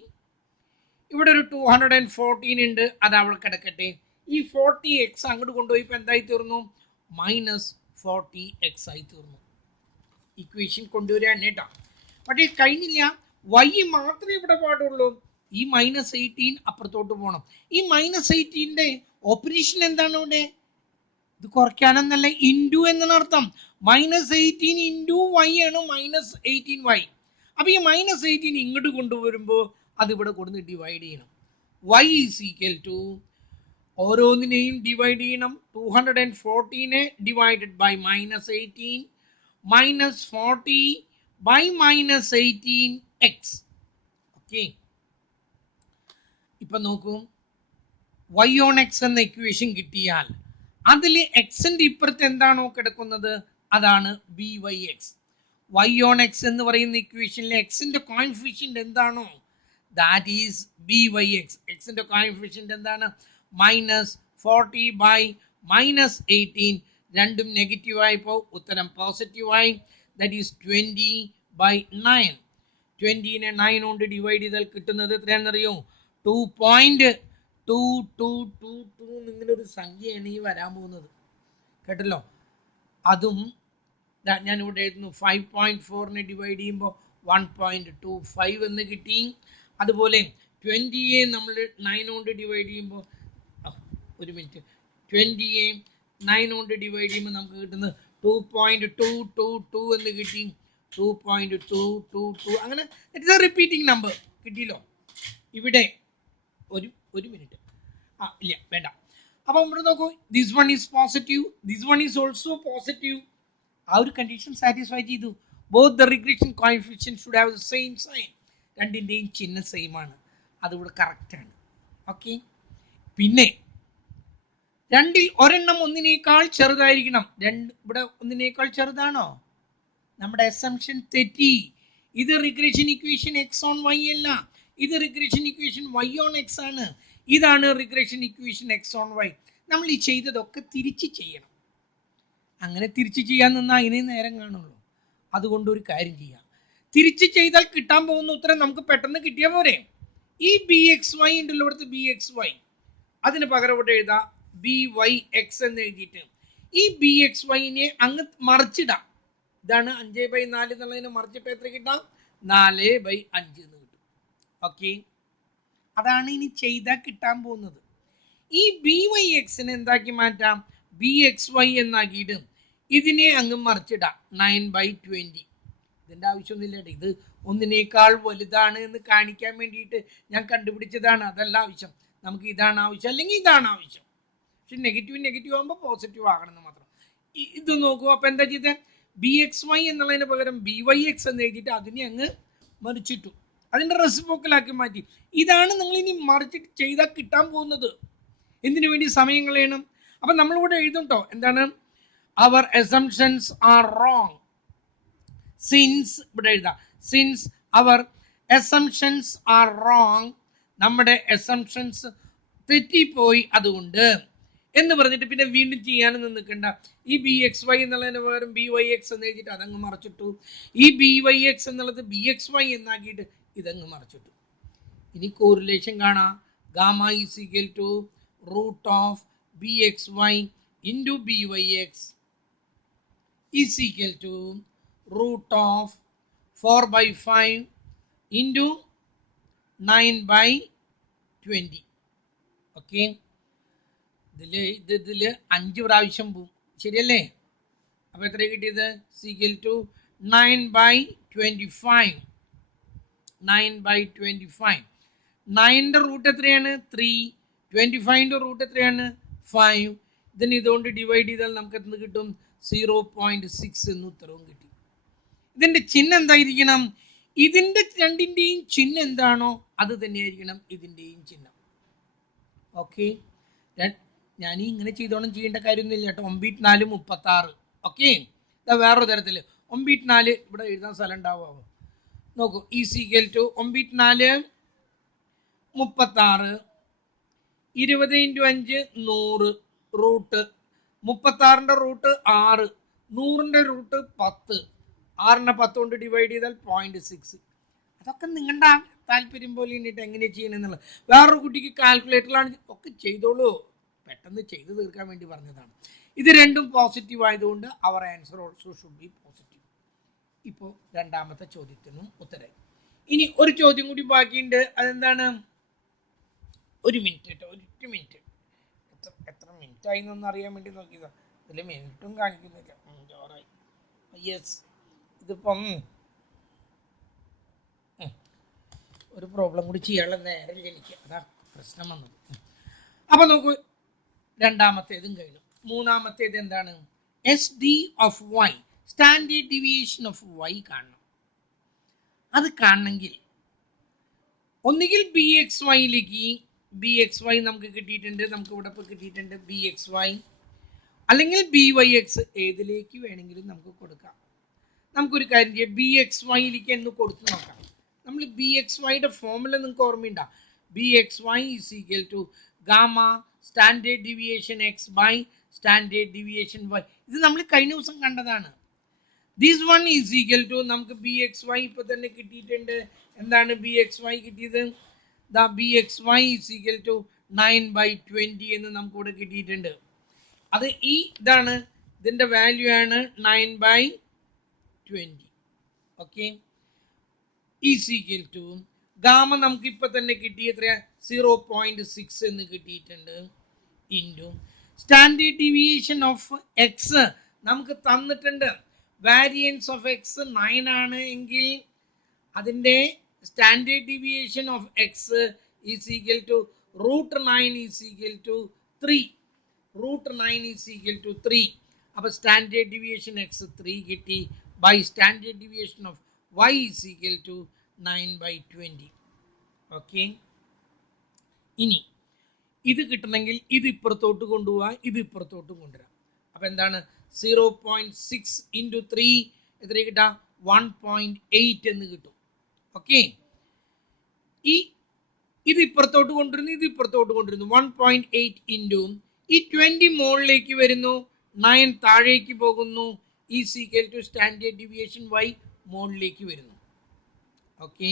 ഇവിടെ ഒരു 214 ഉണ്ട്, അത് അവിടെ കിടക്കട്ടെ. ഈ 40x അങ്ങോട്ട് കൊണ്ടുപോയി ഇപ്പം എന്തായി തീർന്നു, മൈനസ് 40x ആയി തീർന്നു. ഇക്വേഷൻ കൊണ്ടുവരാൻ കേട്ടോ. പക്ഷേ കഴിഞ്ഞില്ല, വൈ മാത്രമേ ഇവിടെ പാടുള്ളൂ. ഈ -18 അപ്പുറത്തോട്ട് പോകണം. ഈ -18ന്റെ ഓപ്പറേഷൻ എന്താണ് ഇവിടെ? ഇത് കുറയ്ക്കാനെന്നല്ല, ഇൻറ്റു എന്നാണ് അർത്ഥം. -18 ഇൻറ്റു വൈ ആണ് -18y. അപ്പൊ ഈ -18 ഇങ്ങോട്ട് കൊണ്ടുവരുമ്പോൾ അത് ഇവിടെ കൊടുത്ത് ഡിവൈഡ് ചെയ്യണം. y ഈസ് ഈക്വൽ ടു ഓരോന്നിനെയും ഡിവൈഡ് ചെയ്യണം. 214 divided by -18 -40 by -18x. Okay, ഇപ്പൊ നോക്കൂ, y ഓൺ എക്സ് എന്ന ഇക്വേഷൻ കിട്ടിയാൽ അതിൽ എക്സിന്റെ ഇപ്പുറത്ത് എന്താണോ കിടക്കുന്നത് അതാണ് b Y x. y on x എന്ന് പറയുന്ന ഇക്വേഷനിലെ എക്സിന്റെ കോഎഫിഷ്യന്റ് എന്താണോ that is b Y x. എക്സിന്റെ കോഎഫിഷ്യന്റ് എന്താണ്? -40 ബൈ -18. രണ്ടും നെഗറ്റീവ് ആയപ്പോൾ ഉത്തരം പോസിറ്റീവായി. That is 20/9. 20നെ 9 കൊണ്ട് ഡിവൈഡ് ചെയ്താൽ കിട്ടുന്നത് എത്രയാണെന്നറിയോ? 2.2222 ഇങ്ങനെ ഒരു സംഖ്യയാണ് ഈ വരാൻ പോകുന്നത്. കേട്ടല്ലോ? അതും ഞാൻ ഇവിടെ എഴുതുന്നു. 5.4നെ ഡിവൈഡ് ചെയ്യുമ്പോൾ 1.25 എന്ന് കിട്ടി. അതുപോലെ 20യെ നമ്മൾ 9 കൊണ്ട് ഡിവൈഡ് ചെയ്യുമ്പോൾ, ഒരു മിനിറ്റ്, 20യെ 9 കൊണ്ട് ഡിവൈഡ് ചെയ്യുമ്പോൾ നമുക്ക് കിട്ടുന്നത് 2.222 എന്ന് കിട്ടി. 2.222 അങ്ങനെ ഇറ്റ്സ് എ റിപ്പീറ്റിംഗ് നമ്പർ. കിട്ടിയല്ലോ? ഇവിടെ ഒരു മിനിറ്റ്, ഇല്ല വേണ്ട. അപ്പം ഇവിടെ നോക്കൂ, this one is positive, this one is also positive. ആ ഒരു കണ്ടീഷൻ സാറ്റിസ്ഫൈ ചെയ്തു. Both the regression coefficient should have the same sign. രണ്ടിൻ്റെയും ചിഹ്നം സെയിം ആണ്. അതിവിടെ കറക്റ്റാണ്. ഓക്കെ, പിന്നെ രണ്ടിൽ ഒരെണ്ണം ഒന്നിനേക്കാൾ ചെറുതായിരിക്കണം. ഇവിടെ ഒന്നിനേക്കാൾ ചെറുതാണോ? നമ്മുടെ അസംഷൻ തെറ്റി. ഇത് regression equation X on y അല്ല, ഇത് regression equation y on x ആണ്. ഇതാണ് regression equation X on y. നമ്മൾ ഈ ചെയ്തതൊക്കെ തിരിച്ച് ചെയ്യണം. അങ്ങനെ തിരിച്ച് ചെയ്യാൻ നിന്നാൽ അതിനെ നേരം കാണുള്ളൂ. അതുകൊണ്ട് ഒരു കാര്യം ചെയ്യാം, തിരിച്ച് ചെയ്താൽ കിട്ടാൻ പോകുന്ന ഉത്തരം നമുക്ക് പെട്ടെന്ന് കിട്ടിയാൽ പോരെ. ഈ ബി എക്സ് വൈ ഉണ്ടല്ലോ, ഇവിടുത്തെ ബി എക്സ് വൈ, അതിന് പകരം ഇവിടെ എഴുതാം ബി വൈ എക്സ് എന്ന് എഴുതിയിട്ട് ഈ ബി എക്സ് വൈനെ അങ്ങ് മറിച്ചിടാം. ഇതാണ് 5/4 എന്നുള്ളതിനെ മറിച്ചിട്ട് എത്ര കിട്ടാം? 4/5 എന്ന് കിട്ടും. ഓക്കെ, അതാണ് ഇനി ചെയ്താൽ കിട്ടാൻ പോകുന്നത്. ഈ ബി വൈ എക്സിനെ എന്താക്കി മാറ്റാം? ബി എക്സ് വൈ എന്നാക്കിയിട്ട് ഇതിനെ അങ്ങ് മറിച്ചിടാം 9/20. ഇതിൻ്റെ ആവശ്യമൊന്നുമില്ല. ഇത് ഒന്നിനേക്കാൾ വലുതാണ് എന്ന് കാണിക്കാൻ വേണ്ടിയിട്ട് ഞാൻ കണ്ടുപിടിച്ചതാണ്. അതല്ല ആവശ്യം. നമുക്ക് ഇതാണ് ആവശ്യം, അല്ലെങ്കിൽ ഇതാണ് ആവശ്യം. പക്ഷെ നെഗറ്റീവ് ആകുമ്പോൾ പോസിറ്റീവ് ആകണമെന്ന് മാത്രം. ഇത് നോക്കൂ, അപ്പം എന്താ ചെയ്തത്? ബി എക്സ് വൈ എന്നുള്ളതിന് പകരം ബി വൈ എക്സ് എന്ന് എഴുതിയിട്ട് അതിനെ അങ്ങ് മറിച്ചിട്ടു. അതിൻ്റെ റെസിപ്രോക്കലാക്കി മാറ്റി. ഇതാണ് നിങ്ങൾ ഇനി മറിച്ചിട്ട് ചെയ്താൽ കിട്ടാൻ പോകുന്നത്. എന്തിനു വേണ്ടി സമയം കളയണം? അപ്പം നമ്മളിവിടെ എഴുതും എന്താണ്? Our assumptions are wrong since, ഇവിടെ എഴുതാം, since our assumptions are wrong, നമ്മുടെ അസംഷൻസ് തെറ്റിപ്പോയി, അതുകൊണ്ട് എന്ന് പറഞ്ഞിട്ട് പിന്നെ വീണ്ടും ചെയ്യാനൊന്നും നിൽക്കണ്ട. ഈ ബി എക്സ് വൈ എന്നുള്ളതിന് പകരം ബി വൈ എക്സ് എന്ന് എഴുതിയിട്ട് അതങ്ങ് മറച്ചിട്ടു. ഈ ബി വൈ എക്സ് എന്നുള്ളത് ബി എക്സ് വൈ എന്നാക്കിയിട്ട് ഇതങ്ങ് മറച്ചിട്ടു. ഇനി കോറിലേഷൻ കാണാം. Gamma is equal to root of b X Y into B Y x is equal to root of 4/5 into 9/20. Okay, ഇതിൽ 5 പ്രാവശ്യം പോവും, ശരിയല്ലേ? അപ്പോൾ എത്ര കിട്ടിയത്? Equal to 9/25. 9/25. 9ന്റെ റൂട്ട് എത്രയാണ്? 3. 25ന്റെ റൂട്ട് എത്രയാണ്? 5. ഇതിന് ഇതുകൊണ്ട് ഡിവൈഡ് ചെയ്താൽ നമുക്ക് എന്ത് കിട്ടും? 0.6 എന്ന് ഉത്തരവും കിട്ടി. ഇതിന്റെ ചിഹ്നം എന്തായിരിക്കണം? ഇതിന്റെ രണ്ടിന്റെയും ചിഹ്നം എന്താണോ അത് തന്നെയായിരിക്കണം ഇതിന്റെയും ചിഹ്നം. ഓക്കെ, ഞാൻ ഇങ്ങനെ ചെയ്തോണം ചെയ്യേണ്ട കാര്യമൊന്നുമില്ല കേട്ടോ. 9 4 36. ഓക്കെ, ഇതാ വേറൊരു തരത്തിൽ 9 4 ഇവിടെ എഴുതാൻ സ്ഥലം ഉണ്ടാവുമോ നോക്കൂ. Is equal to 9 4 36. 20 × 5 100. റൂട്ട് 36ന്റെ റൂട്ട് 6. 100ന്റെ റൂട്ട് 10. 6നെ 10 കൊണ്ട് ഡിവൈഡ് ചെയ്താൽ 0.6. അതൊക്കെ നിങ്ങളുടെ താല്പര്യം പോലെ ഇന്നിട്ട് എങ്ങനെ ചെയ്യണമെന്നുള്ളത്. വേറൊരു കുട്ടിക്ക് കാൽക്കുലേറ്ററിലാണ് ഒക്കെ ചെയ്തോളൂ, പെട്ടെന്ന് ചെയ്ത് തീർക്കാൻ വേണ്ടി പറഞ്ഞതാണ്. ഇത് രണ്ടും പോസിറ്റീവ് ആയതുകൊണ്ട് അവർ answer also should be positive. ഇപ്പോൾ രണ്ടാമത്തെ ചോദ്യത്തിനും ഉത്തരം. ഇനി ഒരു ചോദ്യം കൂടി ബാക്കിയുണ്ട്. അതെന്താണ്? ഒരു മിനിറ്റ് കേട്ടോ, ഒരു മിനിറ്റ്. എത്ര മിനിറ്റ് ആയി എന്നൊന്നും അറിയാൻ വേണ്ടി നോക്കിയതാ. ഇതിൽ മിനിറ്റും കാണിക്കുന്നില്ല. ജോറായി. യെസ്, ഇതിപ്പം ഒരു പ്രോബ്ലം കൂടി ചെയ്യാനുള്ള നേരം എനിക്ക്, അതാ പ്രശ്നം വന്നത്. അപ്പൊ നോക്കൂ, രണ്ടാമത്തേതും കഴിഞ്ഞു. മൂന്നാമത്തേത് എന്താണ്? S D of Y, standard deviation of Y കാണണം. അത് കാണണമെങ്കിൽ ഒന്നുകിൽ ബി എക്സ് വൈയിലേക്ക്, ബി എക്സ് വൈ നമുക്ക് കിട്ടിയിട്ടുണ്ട്, നമുക്ക് ഇവിടെ ഇപ്പോൾ കിട്ടിയിട്ടുണ്ട് ബി എക്സ് വൈ, അല്ലെങ്കിൽ ബി വൈ എക്സ്, ഏതിലേക്ക് വേണമെങ്കിലും നമുക്ക് കൊടുക്കാം. നമുക്കൊരു കാര്യം ചെയ്യാം, ബി എക്സ് വൈയിലേക്ക് എന്ന് കൊടുത്തു നോക്കാം. നമ്മൾ ബി എക്സ് വൈയുടെ ഫോമുല നിങ്ങൾക്ക് ഓർമ്മയുണ്ടോ? B X y is equal to gamma standard deviation x by standard deviation y. ഇത് നമ്മൾ കഴിഞ്ഞ ദിവസം കണ്ടതാണ്. This one is equal to, നമുക്ക് ബി എക്സ് വൈ ഇപ്പൊ തന്നെ കിട്ടിയിട്ടുണ്ട്. എന്താണ് ബി എക്സ് വൈ കിട്ടിയത്? ദാ b X y is equal to 9/20 എന്ന് നമുക്ക് ഇവിടെ കിട്ടിയിട്ടുണ്ട്. അത് ഈ ഇതാണ്, ഇതിന്റെ വാല്യൂ ആണ് 9/20. Okay, is equal to gamma നമുക്ക് ഇപ്പൊ തന്നെ കിട്ടി എത്രയാ? 0.6 എന്ന് കിട്ടിയിട്ടുണ്ട്. Into standard deviation of x നമുക്ക് തന്നിട്ടുണ്ട്. വാരിയൻസ് ഓഫ് എക്സ് 9 ആണ് എങ്കിൽ അതിന്റെ standard deviation of X is equal to √9 is equal to 3. √9 is equal to 3. അപ്പോൾ സ്റ്റാൻഡേർഡ് ഡീവിയേഷൻ എക്സ് 3 കിട്ടി, by standard deviation of y is equal to 9/20. Okay, ഇനി ഇത് കിട്ടണമെങ്കിൽ ഇത് ഇപ്പുറത്തോട്ട് കൊണ്ടുപോവാ, ഇത് ഇപ്പുറത്തോട്ട് കൊണ്ടുവരാം. അപ്പൊ എന്താണ്? 0.6 ഇൻറ്റു 3 എത്ര കിട്ടാം? 1.8 എന്ന് കിട്ടും. ഓക്കെ, ഇത് ഇപ്പുറത്തോട്ട് കൊണ്ടുവരുന്നു, ഇത് ഇപ്പുറത്തോട്ട് കൊണ്ടുവരുന്നു. 1.8 ഇൻറ്റു ഈ 20 മുകളിലേക്ക് വരുന്നു, 9 താഴേക്ക് പോകുന്നു, is equal to standard deviation y മുകളിലേക്ക് വരുന്നു. ഓക്കെ,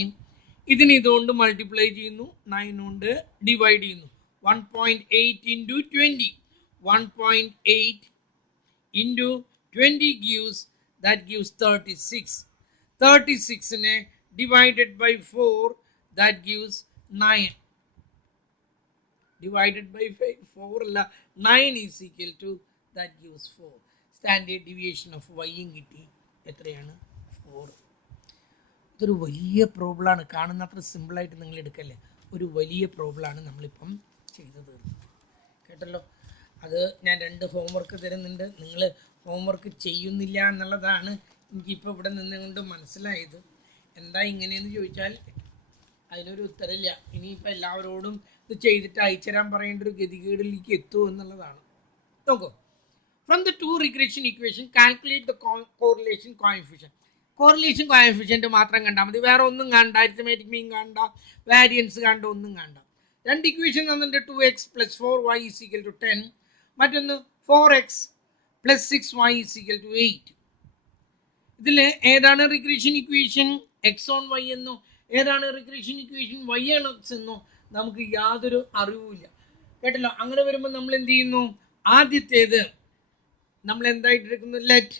ഇതിന് ഇതുകൊണ്ട് മൾട്ടിപ്ലൈ ചെയ്യുന്നു, 9 കൊണ്ട് ഡിവൈഡ് ചെയ്യുന്നു. 1.8 into 20, 1.8 into 20 gives, that gives 36. 36നെ divided by 4, that gives 9. Divided by 4 അല്ല, 9 is equal to, that gives 4. Standard deviation of y കിട്ടി. എത്രയാണ്? 4. ഇതൊരു വലിയ പ്രോബ്ലമാണ്. കാണുന്ന അത്ര സിമ്പിളായിട്ട് നിങ്ങൾ എടുക്കല്ലേ, ഒരു വലിയ പ്രോബ്ലമാണ് നമ്മളിപ്പം ചെയ്തു തീർന്നത്. കേട്ടല്ലോ? അത് ഞാൻ 2 ഹോംവർക്ക് തരുന്നുണ്ട്, നിങ്ങൾ ഹോംവർക്ക് ചെയ്യുന്നില്ല എന്നുള്ളതാണ് എനിക്കിപ്പോൾ ഇവിടെ നിന്നുകൊണ്ട് മനസ്സിലായത്. എന്താ ഇങ്ങനെയെന്ന് ചോദിച്ചാൽ അതിനൊരു ഉത്തരമില്ല. ഇനിയിപ്പോൾ എല്ലാവരോടും ഇത് ചെയ്തിട്ട് അയച്ചു തരാൻ പറയേണ്ട ഒരു ഗതികേടിലേക്ക് എത്തുമോ എന്നുള്ളതാണ്. നോക്കൂ, from the 2 regression equation calculate the correlation coefficient. Correlation coefficient മാത്രം കണ്ടാൽ മതി, വേറെ ഒന്നും കണ്ട, അരിത്തമാറ്റിക് മീൻ കണ്ട, വാരിയൻസ് കണ്ട, ഒന്നും കണ്ട. 2 ഇക്വേഷൻ തന്നിട്ട് 2x + 4y = 10, മറ്റൊന്ന് 4x + 6y = 8. ഇതിൽ ഏതാണ് regression equation? X on y എന്നോ ഏതാണ് regression equation y on x എന്നോ നമുക്ക് യാതൊരു അറിവുമില്ല. കേട്ടല്ലോ? അങ്ങനെ വരുമ്പോൾ നമ്മൾ എന്ത് ചെയ്യുന്നു? ആദ്യത്തേത് നമ്മൾ എന്തായിട്ട് എടുക്കുന്നു? ലെറ്റ്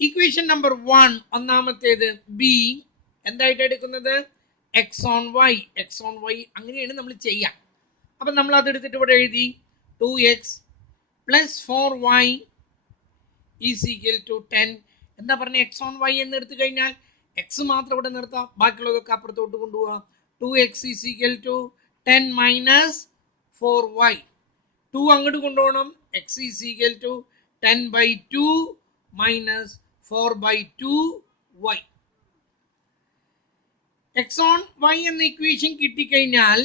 ഇക്വേഷൻ നമ്പർ 1, ഒന്നാമത്തേത് ബി എന്തായിട്ട് എടുക്കുന്നത്? X on y. X on y അങ്ങനെയാണ് നമ്മൾ ചെയ്യാം. അപ്പം നമ്മൾ അതെടുത്തിട്ട് ഇവിടെ എഴുതി 2x + 4y = 10. എന്താ പറഞ്ഞ? എക്സ് ഓൺ വൈ എന്ന് എടുത്തു കഴിഞ്ഞാൽ എക്സ് മാത്രം ഇവിടെ നിർത്താം, ബാക്കിയുള്ളതൊക്കെ അപ്പുറത്തോട്ട് കൊണ്ടുപോകാം. 2x = 10 - 4y. 2 അങ്ങോട്ട് കൊണ്ടുപോകണം. x = 10/2 - 4/2y. X on Y എന്ന ഇക്വേഷൻ കിട്ടിക്കഴിഞ്ഞാൽ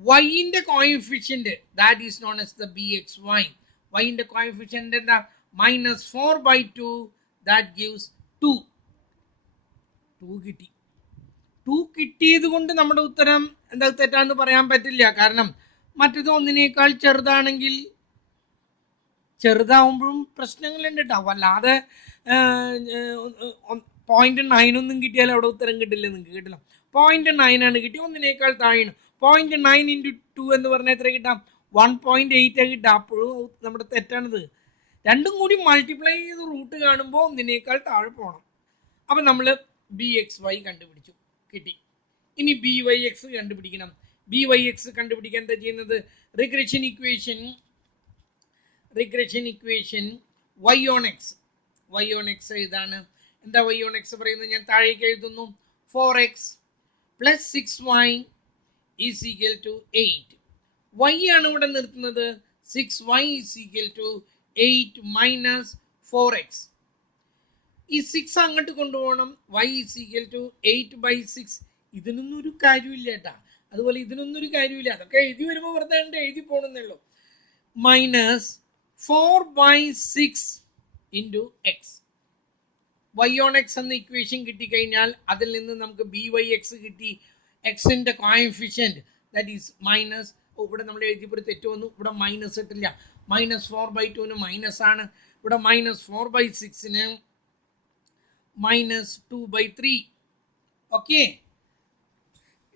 വൈൻ്റെ coefficient, that is known as the bxy. വൈൻ്റെ കോഎഫിഷ്യന്റ് എന്താ? -4/2, ദാറ്റ് ഗിവ്സ് 2. 2 കിട്ടി. 2 കിട്ടിയത് കൊണ്ട് നമ്മുടെ ഉത്തരം എന്താ തെറ്റാന്ന് പറയാൻ പറ്റില്ല. കാരണം മറ്റേത് ഒന്നിനേക്കാൾ ചെറുതാണെങ്കിൽ, ചെറുതാവുമ്പോഴും പ്രശ്നങ്ങളുണ്ട് കേട്ടോ. വല്ലാതെ 0.9 ഒന്നും കിട്ടിയാൽ അവിടെ ഉത്തരം കിട്ടില്ല. നിങ്ങൾക്ക് കിട്ടില്ല. 0.9 ആണ് കിട്ടി, ഒന്നിനേക്കാൾ താഴെയാണ്. 0.9 × 2 എന്ന് പറഞ്ഞാൽ എത്ര കിട്ടാം? 1.8 കിട്ടാം. അപ്പോഴും നമ്മുടെ തെറ്റാണിത്. രണ്ടും കൂടി മൾട്ടിപ്ലൈ ചെയ്ത് റൂട്ട് കാണുമ്പോൾ ഒന്നിനേക്കാൾ താഴെ പോകണം. അപ്പം നമ്മൾ bxy കണ്ടുപിടിച്ചു. കിട്ടി. ഇനി ബി വൈ എക്സ് കണ്ടുപിടിക്കണം. ബി വൈ എക്സ് കണ്ടുപിടിക്കാൻ എന്താ ചെയ്യുന്നത്? Regression equation y on x ഇതാണ്. എന്താ y on x പറയുന്നത്? ഞാൻ താഴേക്ക് എഴുതുന്നു. 4x plus 6y is equal to 8. y ആണ് ഇവിടെ നിർത്തുന്നത്. 6y is equal to 8 minus 4x. ഈ 6 അങ്ങോട്ട് കൊണ്ടുപോകണം. y is equal to 8 by 6. ഇതിനൊന്നും ഒരു കാര്യമില്ല കേട്ടാ. അതുപോലെ ഇതിനൊന്നും ഒരു കാര്യമില്ല. അതൊക്കെ എഴുതി വരുമ്പോൾ വെറുതെ എഴുതി പോകണമെന്നുള്ളൂ. Minus 4 by 6 into x. y on x എന്ന ഇക്വേഷൻ കിട്ടിക്കഴിഞ്ഞാൽ അതിൽ നിന്ന് നമുക്ക് ബി വൈ എക്സ് കിട്ടി. എക്സിന്റെ കോഎഫിഷ്യന്റ് ദാറ്റ് ഈസ് മൈനസ്. ഇവിടെ നമ്മൾ എഴുതിയപ്പോൾ തെറ്റ് വന്നു. ഇവിടെ മൈനസ് ഇട്ടില്ല. മൈനസ് 4/2 മൈനസ് ആണ്. ഇവിടെ മൈനസ് 4/6 മൈനസ് 2/3. ഓക്കെ,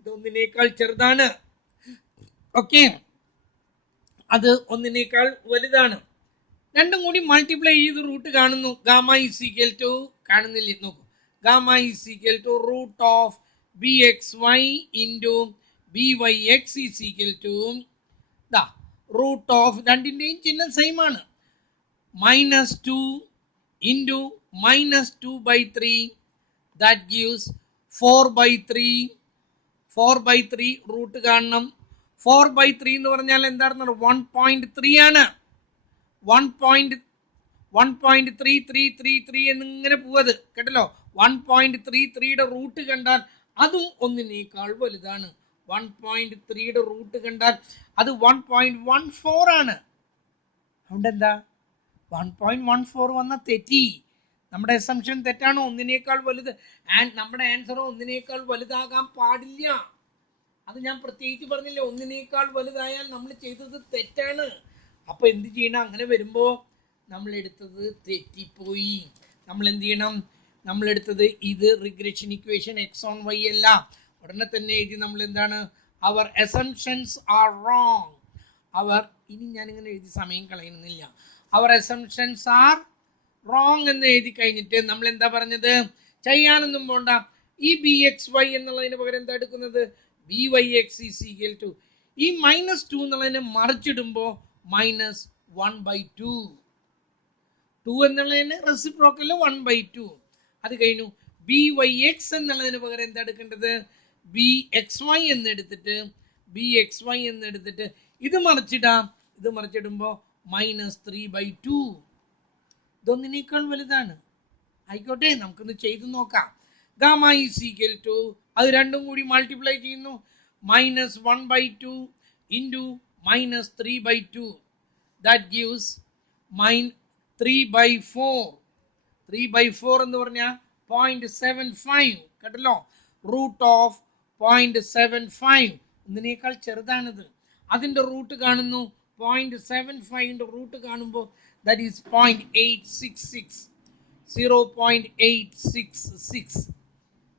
ഇതൊന്നിനേക്കാൾ ചെറുതാണ്. ഓക്കെ, അത് ഒന്നിനേക്കാൾ വലുതാണ്. രണ്ടും കൂടി മൾട്ടിപ്ലൈ ചെയ്ത് റൂട്ട് കാണുന്നു. ഗാമ ഈസ് ഈക്വൽ ടു കാണുന്നില്ല, നോക്കൂ. Gamma is equal to root of b X Y into B Y x is equal to root of, രണ്ടിൻ്റെയും ചിഹ്നം സെയിം ആണ്, minus 2 into minus 2/3 that gives 4/3. 4/3 root കാണണം. 4/3 എന്ന് പറഞ്ഞാൽ എന്താണെന്ന് 1.3 ആണ്. 1.3333 എന്നിങ്ങനെ പോവത് കേട്ടല്ലോ. 1.33യുടെ റൂട്ട് കണ്ടാൽ അതും ഒന്നിനേക്കാൾ വലുതാണ്. 1.3യുടെ റൂട്ട് കണ്ടാൽ അത് 1.14 ആണ്. അതുകൊണ്ട് എന്താ 1.14 വന്ന തെറ്റി. നമ്മുടെ അസംഷൻ തെറ്റാണോ? ഒന്നിനേക്കാൾ വലുത്. ആൻഡ് നമ്മുടെ ആൻസറോ ഒന്നിനേക്കാൾ വലുതാകാൻ പാടില്ല. അത് ഞാൻ പ്രത്യേകിച്ച് പറഞ്ഞില്ലേ, ഒന്നിനേക്കാൾ വലുതായാൽ നമ്മൾ ചെയ്തത് തെറ്റാണ്. അപ്പൊ എന്ത് ചെയ്യണം? അങ്ങനെ വരുമ്പോ നമ്മൾ എടുത്തത് തെറ്റിപ്പോയി. നമ്മൾ എന്ത് ചെയ്യണം? നമ്മൾ എടുത്തത് ഇത് regression equation X on y അല്ല. ഉടനെ തന്നെ എഴുതി നമ്മൾ എന്താണ്? Our assumptions are wrong. ഇനി ഞാനിങ്ങനെ എഴുതി സമയം കളയുന്നില്ല. അവർ അസംഷൻസ് ആർ റോങ് എന്ന് എഴുതി കഴിഞ്ഞിട്ട് നമ്മൾ എന്താ പറഞ്ഞത്? ചെയ്യാനൊന്നും പോണ്ട. ഈ ബി എക്സ് വൈ എന്നുള്ളതിന് പകരം എന്താ എടുക്കുന്നത്? B Y x is equal to ഈ -2 എന്നുള്ളതിനെ മറിച്ചിടുമ്പോൾ മൈനസ് 1/2. 2 എന്നുള്ളതിന് റെസിപ്രോക്കൽ 1/2. അത് കഴിഞ്ഞു. ബി വൈ എക്സ് എന്നുള്ളതിന് പകരം എന്താ എടുക്കേണ്ടത്? ബി എക്സ് വൈ എന്നെടുത്തിട്ട് ഇത് മറിച്ചിടാം. ഇത് മറിച്ചിടുമ്പോൾ -3/2. ഇതൊന്നിനേക്കാൾ വലുതാണ്. ആയിക്കോട്ടെ, നമുക്കൊന്ന് ചെയ്തു നോക്കാം. ഗാമ ഈസ് ഈക്വൽ ടു അത് രണ്ടും കൂടി മൾട്ടിപ്ലൈ ചെയ്യുന്നു. -1/2 ഇൻറ്റു -3/2 ദാറ്റ് ഗീവ്സ് 3/4. 3/4 എന്ന് പറഞ്ഞാൽ 0.75 കേട്ടല്ലോ. റൂട്ട് ഓഫ് 0.75 ഒന്നിനേക്കാൾ ചെറുതാണിത്. അതിൻ്റെ റൂട്ട് കാണുന്നു. 0.75ൻ്റെ റൂട്ട് കാണുമ്പോൾ ദാറ്റ് ഈസ് 0.866. 0.866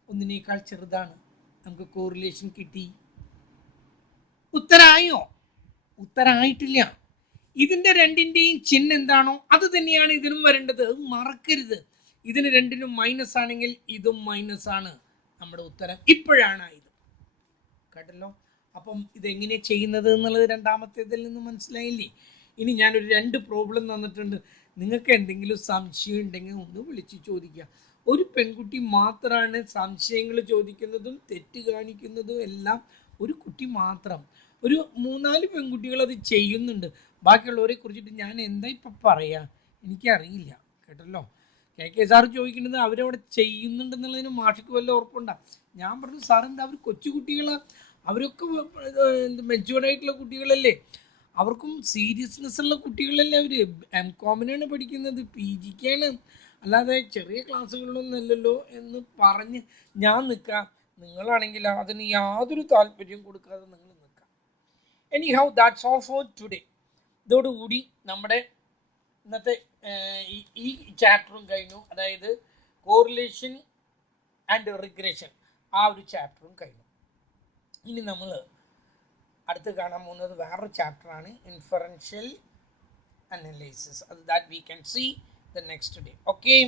ഒന്നിനേക്കാൾ ചെറുതാണ്. നമുക്ക് കോറിലേഷൻ കിട്ടി. ഉത്തരായോ? ഉത്തരായിട്ടില്ല. ഇതിൻ്റെ രണ്ടിൻ്റെയും ചിഹ്നം എന്താണോ അത് തന്നെയാണ് ഇതിനും വരേണ്ടത്. അത് മറക്കരുത്. ഇതിന് രണ്ടിനും മൈനസ് ആണെങ്കിൽ ഇതും മൈനസ് ആണ്. നമ്മുടെ ഉത്തരം ഇപ്പോഴാണ് ഇത് കേട്ടല്ലോ. അപ്പം ഇതെങ്ങനെ ചെയ്യുന്നത് എന്നുള്ളത് രണ്ടാമത്തേതിൽ നിന്ന് മനസ്സിലായില്ലേ? ഇനി ഞാനൊരു 2 പ്രോബ്ലം തന്നിട്ടുണ്ട്. നിങ്ങൾക്ക് എന്തെങ്കിലും സംശയം ഉണ്ടെങ്കിൽ ഒന്ന് വിളിച്ച് ചോദിക്കുക. ഒരു പെൺകുട്ടി മാത്രമാണ് സംശയങ്ങൾ ചോദിക്കുന്നതും തെറ്റ് കാണിക്കുന്നതും എല്ലാം. ഒരു കുട്ടി മാത്രം. ഒരു 3-4 പെൺകുട്ടികൾ അത് ചെയ്യുന്നുണ്ട്. ബാക്കിയുള്ളവരെ കുറിച്ചിട്ട് ഞാൻ എന്താ ഇപ്പം പറയാ? എനിക്കറിയില്ല കേട്ടല്ലോ. കെ സാറ് ചോദിക്കുന്നത് അവരവിടെ ചെയ്യുന്നുണ്ടെന്നുള്ളതിന് മാഷിക്ക് വല്ല ഉറപ്പുണ്ടാ? ഞാൻ പറഞ്ഞു സാർ എന്താ അവർ കൊച്ചുകുട്ടികളാ, അവരൊക്കെ മെച്യൂർഡായിട്ടുള്ള കുട്ടികളല്ലേ, അവർക്കും സീരിയസ്നെസ് ഉള്ള കുട്ടികളല്ലേ. അവർ MCOM-നാണ് പഠിക്കുന്നത്, PGക്കാണ്, അല്ലാതെ ചെറിയ ക്ലാസ്സുകളിലൊന്നും അല്ലല്ലോ എന്ന് പറഞ്ഞ് ഞാൻ നിൽക്കാം. നിങ്ങളാണെങ്കിൽ അതിന് യാതൊരു താല്പര്യം കൊടുക്കാതെ നിങ്ങൾ നിൽക്കാം. Anyhow that's all for today. ഇതോടുകൂടി നമ്മുടെ ഇന്നത്തെ ഈ ചാപ്റ്ററും കഴിഞ്ഞു. അതായത് കോറിലേഷൻ ആൻഡ് റിഗ്രഷൻ ആ ഒരു ചാപ്റ്ററും കഴിഞ്ഞു. ഇനി നമ്മൾ അടുത്ത് കാണാൻ പോകുന്നത് വേറൊരു ചാപ്റ്ററാണ്, ഇൻഫറൻഷ്യൽ അനലൈസിസ്. അത് that we can see the next day. Okay.